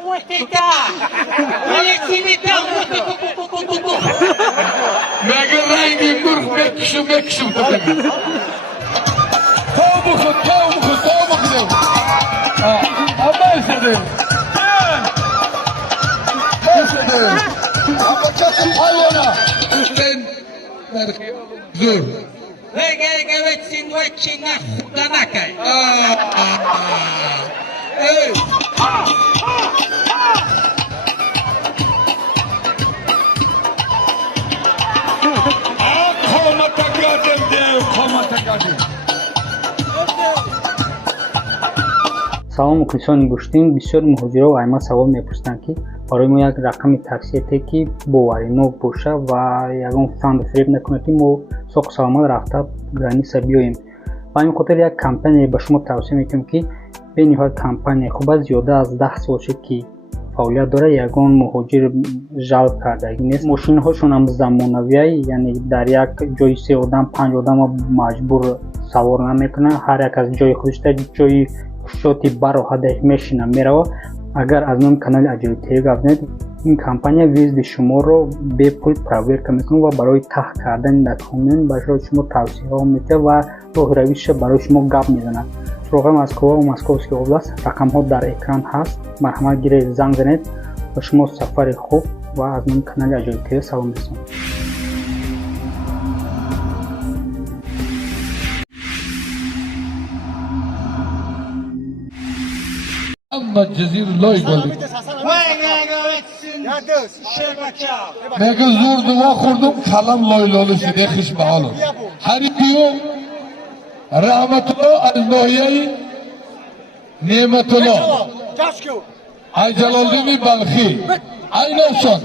música! Elektrik مگه رنگی مرغ بکشم تو بخود بایسته اما کسی پایوانا در زور Reggae vetsin voi chinga danakai. салому мухлисони гӯштин, бисёри муҳоҷиро айма савол мепурсанд ки барои мо як рақами таксиете ки боваринок боша ва ягон фанду фиреб накунад ки мо соҳу саломат рафта граниса биёем. ба ҳамин хотир як компания ба шумо тавсия мекунем ки бениҳоят компания хуб аст, зиёда аз 10 сол шуд ки фаъолият дорад, ягон муҳоҷир жалб кардагӣ нест. мошинҳошон ҳам замонавияи, яъне дар як ҷои 3 одам 5 одамро маҷбур савор наметунанд. ҳар як аз ҷои худашда ҷои кушоти бароҳада мешина мерава. агар аз номи канали Аҷоиб ТВ гап занед, ин компания визди шуморо бепул проверка мекунад ва барои таҳ кардани документ ба шумо тавсияҳо медиҳад ва роҳи равиша барои шумо гап мезанад. Суроғи Москва ва Московская област, рақамҳо дар экран ҳаст. марҳамат гиред, занг занед. ба шумо сафари хуб ва аз номи канали Аҷоиб ТВ салом расонам. اما جزیر لای گلی مگه زور دوا خوردم کلم لای لالی شده خش به حالم هری بیو رحمت الله از ناحیه نعمت الله ای جلالدین بلخی ای نوسان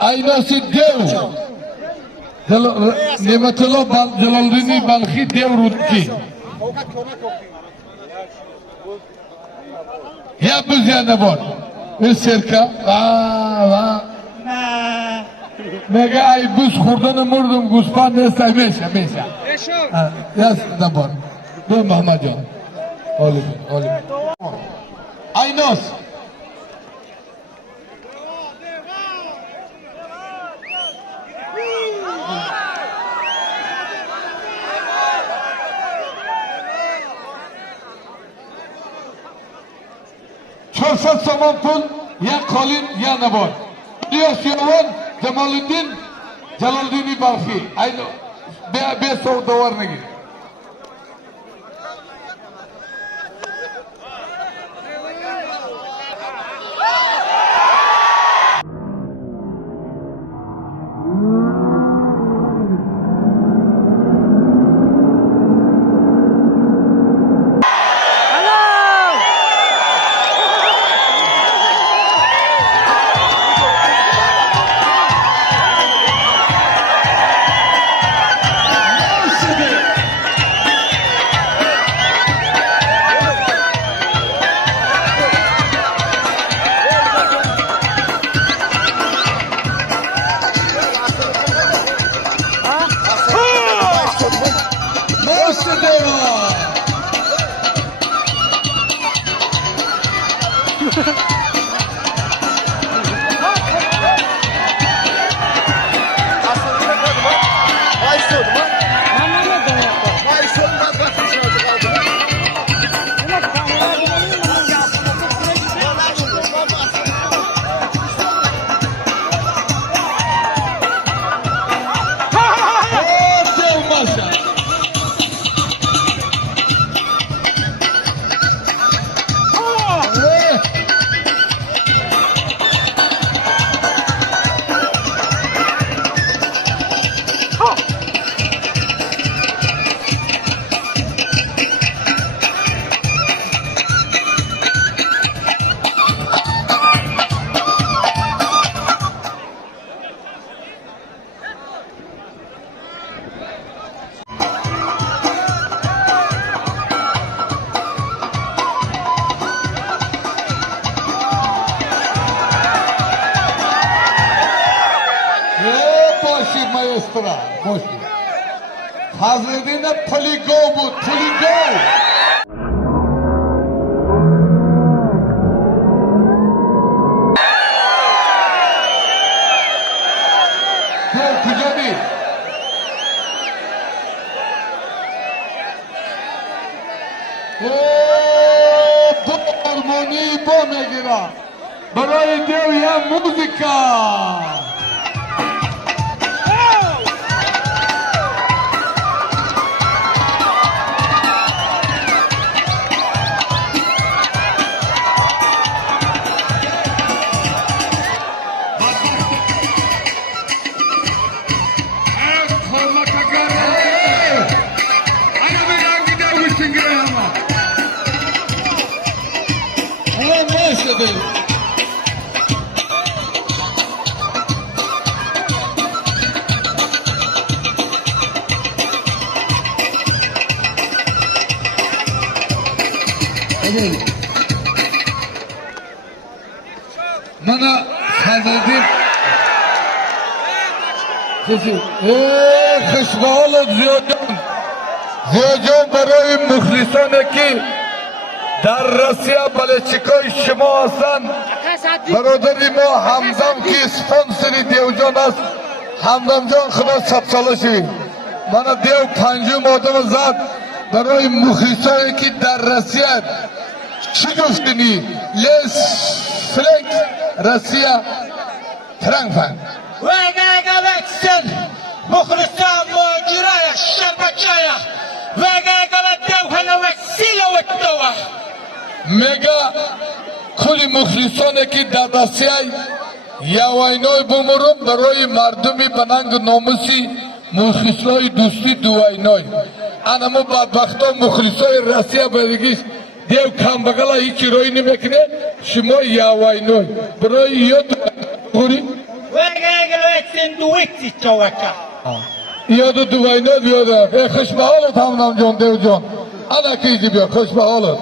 ای ناسی دیو نعمت الله جلالدین بلخی دیو رودکی یا بزیانه بار این سرکه مگه ای بز خوردن مردم گوسپند نیست میشه یست دبار دو محمد جان آلی ای ناس چهارصد سامان پول یک قالین یا نبار الیاس یوان جلالدینی بلخی به سو دوار نگیر Hazredine Poligo bu, Poligo! با میگیره برای دیو یا موزیکا مانا حضرتیم خوشبال زیادان برای مخلصانه که در روسیه بلچکای شما هستند برادری ما همدم که سپانسری دیوجان است همدم جان خدا 100 ساله شوید من دیو 50 آدم زد برای مخلصانه که در روسیه چی گفتنی لیس فلک روسیه فرانکفورت وگه وکسن مخلصان ماجرای شربچایا وگه دوهن وسیله وتوه میگه کلی مخلصانه که در روسیه یوینای بمرم برای مردمی بننگ ناموسی مخلصای دوستی دوینای انما بدبختا مخلصای روسیه بدگیش دیو کم بگلا هیچی روی نمیکنه شما یوینای برای یاد خوری وگه وکسن دویتی توکا یاد دوینای بیاده خوش به حالت همدم جان دیو جان انا کیزی بیا خوش به حالت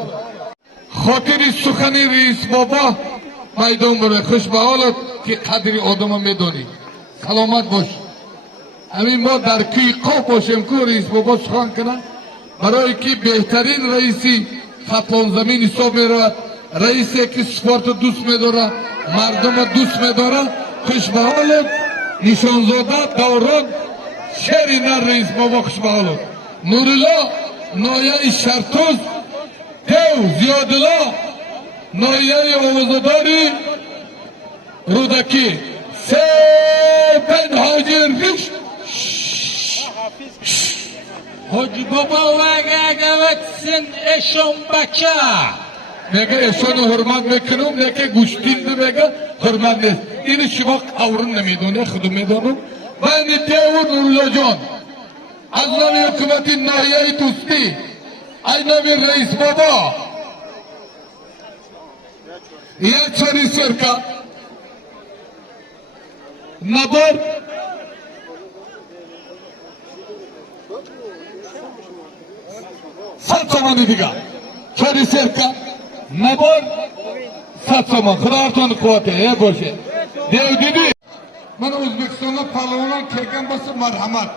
خاطری سخنی رئیس بابا میدان بره خوش به حالت که قدری آدم میدانی سلامت باش همین ما در کی قاف باشیم که رئیس بابا سخن کنن برای که بهترین رئیسی خطان زمین حساب میرود رئیسی که سپورت دوست میداره مردم دوست میداره خوش به حالت نشانزاده دوران شهری نه رئیس بابا خوش به حالت نورالله نایه شرطوز دیو زیادالله نایه آوازداری رودکی سپن حاجی ریش حاجی بابا وگه وکسن اشون بچه میگه اشانو حرمت میکنم میگه گوشتین ده میگه حرمت نیست این شما قورن نمیدونه خودم میدونم من دیو نورالله جان از نام حکومت ناحیه دوستی ای نام رئیس بابا یه چاری سرکا نبر صد تومانی دیگه چاری سرکا نبر 100 تومان خدا ارتون قوته باشه دیو دیدی من ازبکستان پهلوانان کردم بس مرحمت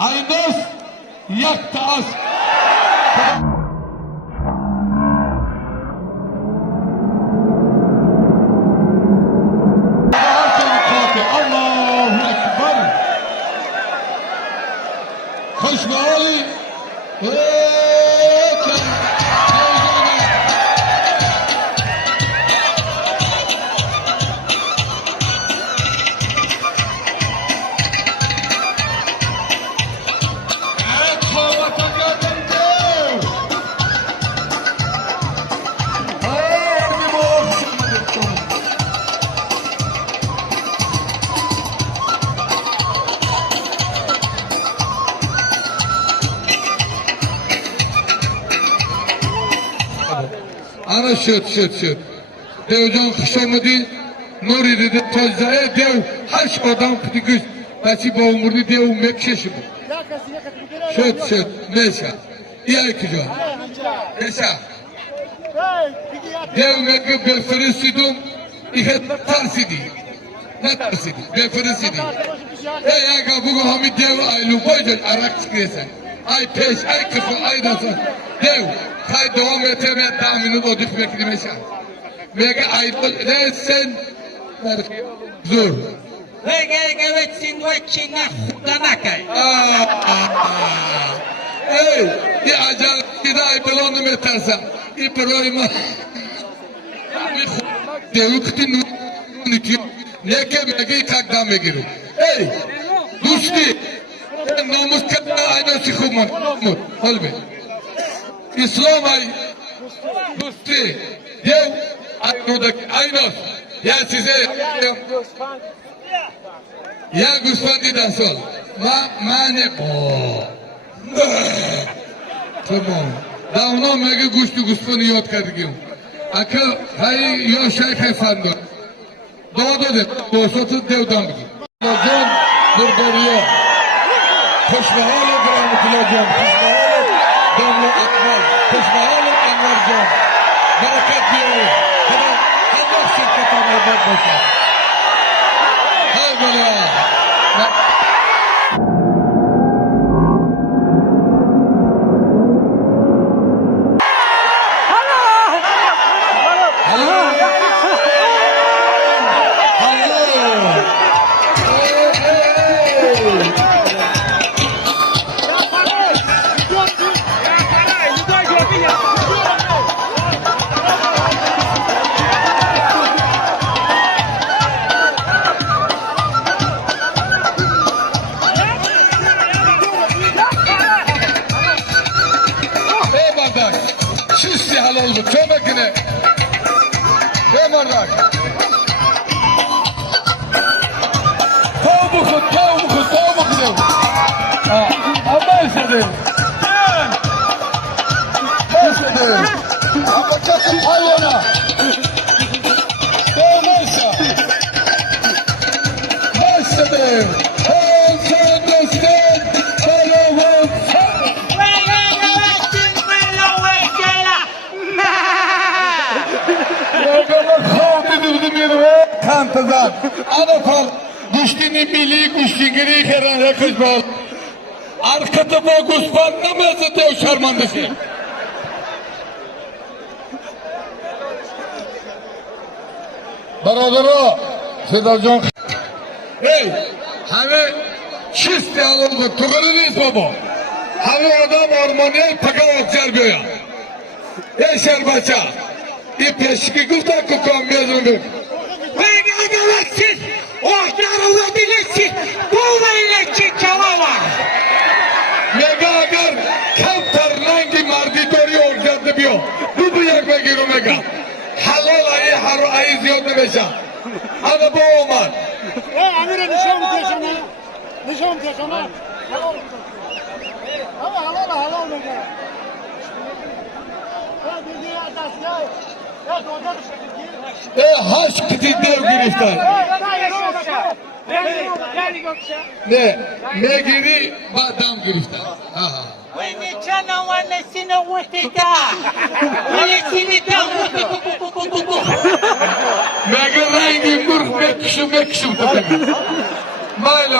ای دوست یک تاس الله اکبر خوش به حالی انا شد دیو جان خوش آمدی نوری دیده تاجزایه دیو هش آدم کتی کش بچی با عمردی دیو مکشه شد میشه یای کجا میشه دیو مکه بفرستیدم ایه ترسیدی نترسیدی بفرستیدی ای اگه بگو همی دیو ایلو بایجان عرق سکریسن ای پیش ای کفو ای دستان دیو خواهی دوام ایتر باید 10 minut odif beklemeysen. Mega aydın sen zor. وگه وکسن وچینه خدا نکای Ey, bir acayip bir ay belanı metersen. İbrahim'e devukti nutiyo neke megi takdam begiru. Hey, dosti, namus kadna ayna sikhuman. Olbe. İslam ay dosti dev aynodaki aynos ya size ya Guspandi'den sol. Mane tamam. Davno mege guştu Guspani yod kardigim. Akıl hay yo şeyh efendi. Doğdu de. Doğsotu devdan bigi. Lojam burbariyo. Hoşbahalı Granit Lojam. Hoşbahalı Damla Akmal. Hoşbahalı Anvarcan. Barakat diyor. Hadi Allah şirkete merhaba başlar. Hayrola. Şişli halal bu çömekine. Ve marrak. Tavuğu dev. Ama esedim. Esedim. Ama çakım hayvana. Doğmaysa. Esedim. Olsun dostum. Salamım. Kantazan, anafal, düştüğünü milli kuştingiri heran yakış bal. Arkada bu Guspan namazı dev şarmandası. Baradaro, Sedacan. Hey, hani şisti alındı, tuğrınız baba. Hani adam ormanı tıkan okçar göya. Ey şerbaça, İpeşki gülden kukan mezunu. Vega galaksiz, ohtarılı bilirsin, buğlayla ki çalava. Mega agar, kamtar nangi marditori orjadı biyo. Bu yakma gir omega. Halal ayı haru ayı ziyonda beşa. Ana bu olmaz. Amire nişan teşana. Nişan teşana. Ama halal mega. Haş kiti dev giriftar. Ne? Megiri badam giriftar. Megi rengi murh mekşum tutuyor. Mayla.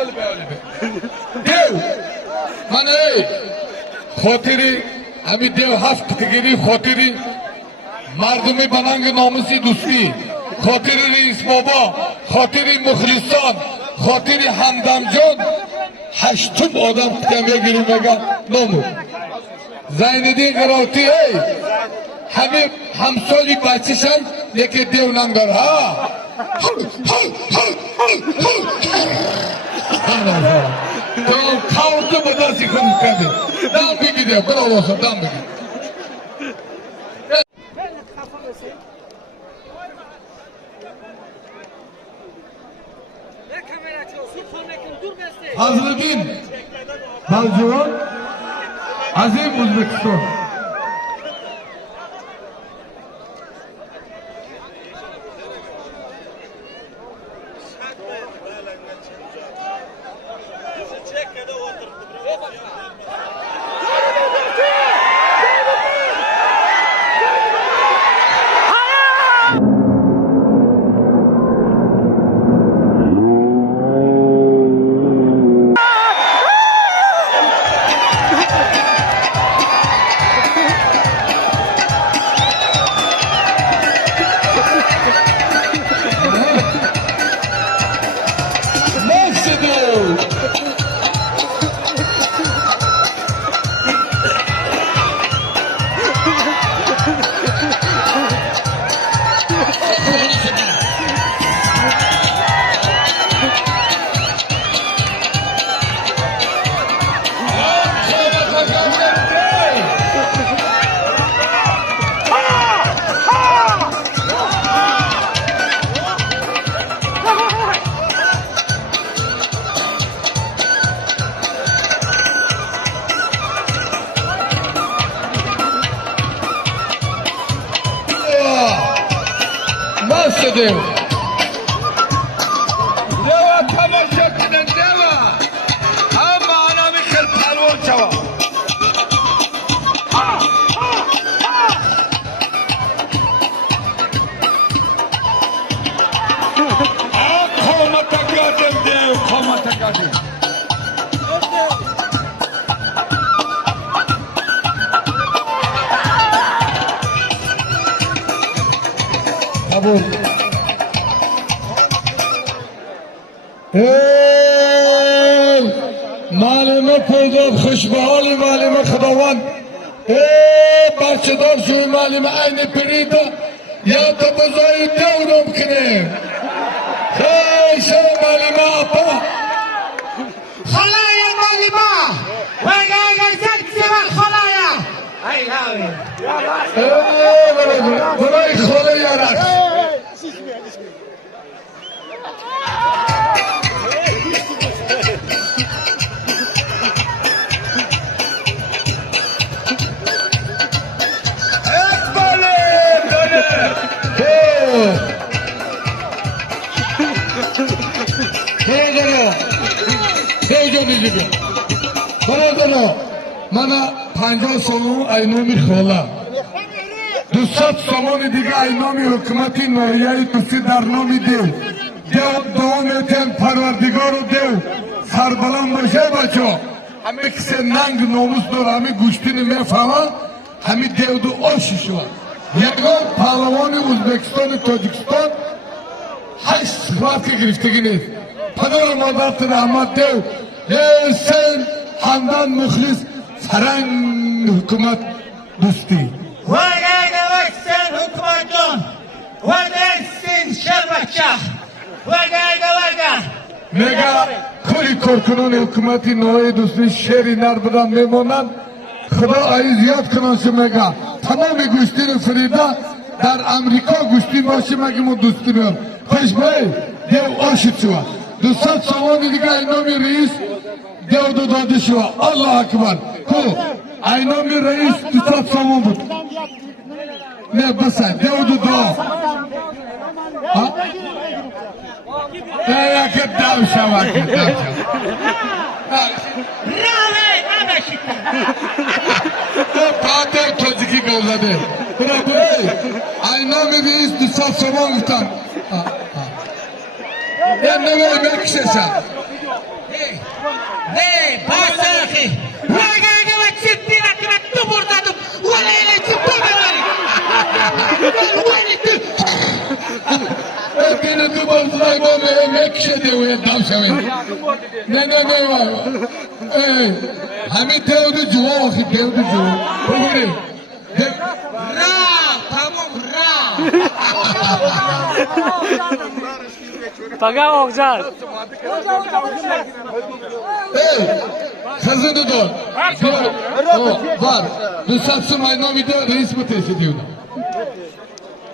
Öyle be. Dev. Hani ey. Khotiri. Hami dev haft tigiri khotiri. Mardumi banangi namusi dosti. Khotiri reis baba. Khotiri mukhlisan. Khotiri hamdamjon. Haştum odam tikamga girmagan nomu. Zayniddin G'iroti ey. Hami hamsoli bachishan lekin dev namgar ha. Tamam kavurdu badasi kadi. Dam bigi dev. Bravo olsun dam bigi. Hazretin Balcıvan Azim Uzbekistan. دست دیو دیو تماشا کنن دیو اما انا میخل پلوان شوا قومت قادم دیو قومت قادم قبول معلمه پیدا خوشبحالی معلمه خداوند بچه دار شوی معلمه این پریده یا تا بزایی دورم کنه خیشه معلمه اپا خلايا المعلمة وقاقا زكزم الخلايا هاي هاوي برای خوله یارک مانا 50 سوم اینامی خولا 200 سوم دیگه اینامی حکومتی ناحیه توسی در نامی دیو دوم تن پروردگارو دیو سربلند باشه بچه همه کسی ننگ ناموس داره همه گوشتی نمیفهمن همه دیو دو آشی شود یکان پهلوان ازبکستان تاجیکستان 8 رفت گرفتگی نیست پدر مادرت رحمت دیو سن خاندان مخلص فرنگ حکومت دوستی وقاقا وكسن حكومة جون ودرسن شربتشاه وقاقا نگاه کلی کارکنان حکومتی نوعی دوستی شهری نر بدن میمونن خدا آیی زیاد کنانش میگه تمام گوشتی رو فریده در امریکا گوشتی باشه مگه ما دوستی میان خوش بای دیو آشد شوا 200 سوانی دیگه اینامی رئیس دیو دو داده شوا الله اکبر کو اینامی رئیس 200 سوان بود نه بسه دیو دو دا یا که دو شوا که دو شوا رامي أبشتا پاتر توزیکی گوزده برا بای اینامی رئیس 200 سوان گفتن یا نوی مکششن هي باساخي وقاقا وكسبتنا كما تبور دادم ولا إلي تبور بینه تو بازدای با مکشه دیوی دام شوی نه همه دیو جو آخی دیو جو بگوری رام تمام رام Paga Oğuzhan. خزنه دار var 200 سوم اینامی ده رئیس متحسی دیونه